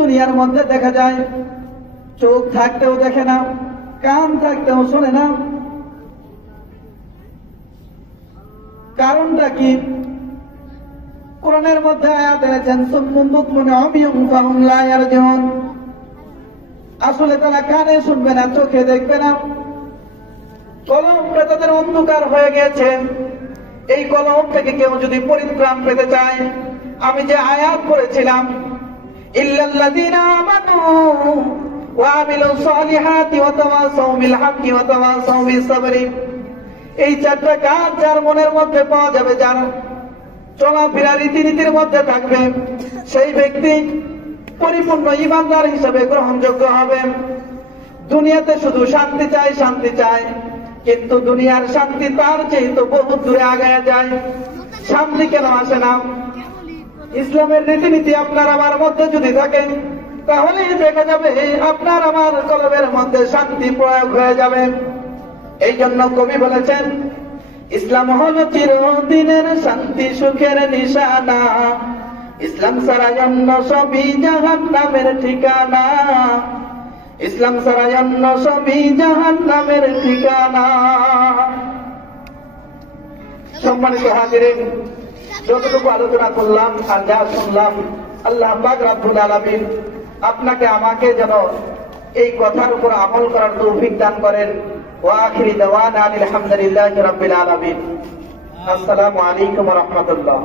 দুনিয়ার মধ্যে দেখা যায় চোখ থাকতেও দেখে না, কান থাকতেও শোনে না। কারণটা কি? কোরআনের মধ্যে আয়াত এনেছেন সুম্মুম বুকমুন উমিয়ুন ফাহুম লা ইয়ারজিউন। আসলে তারা কানে শুনবে না, চোখে দেখবে না। কলমটা তাদের অন্ধকার হয়ে গেছে। এই কলম থেকে কেউ যদি পরিত্রাণ পেতে চায়, আমি যে আয়াত করেছিলাম ইল্লাল্লাযীনা আমানু ওয়া আমিলুস সালিহাতি ওয়া তাওয়াসাউ বিল হাক্কি ওয়া তাওয়াসাউ বিস সাবরি, এই চারটা কাজ যার মনের মধ্যে পাওয়া যাবে, যার চলাফেরা রীতিনীতির মধ্যে থাকবে, সেই ব্যক্তি পরিপূর্ণ ঈমানদার হিসেবে গ্রহণযোগ্য হবে। দুনিয়াতে শুধু শান্তি চায়, শান্তি চায়, কিন্তু দুনিয়ার শান্তি তার চেয়ে তো বহু দূরে আগায় যায়। শান্তি কেন আসে না? ইসলামের রীতিনীতি আপনার আমার মধ্যে যদি থাকে, তাহলেই দেখা যাবে আপনার আমার কলবের মধ্যে শান্তি প্রয়োগ হয়ে যাবে। এই জন্য কবি বলেছেন, ইসলাম হলো চিরদিনের শান্তি সুখের নিশানা, ইসলাম ছাড়া অন্য সবই জাহান্নামের ঠিকানা, ইসলাম ছাড়া অন্য সবই জাহান্নামের ঠিকানা। সম্মানিত হাজিরিন, যতটুকু আলোচনা করলাম আর যা শুনলাম, আল্লাহ পাক রব্বুল আলামিন আপনাকে আমাকে যেন এই কথার উপর আমল করার তৌফিক দান করেন। ওয়া আখিরি দাওয়ানা আলহামদুলিল্লাহি রাব্বিল আলামিন। আসসালামু আলাইকুম ওয়া রাহমাতুল্লাহ।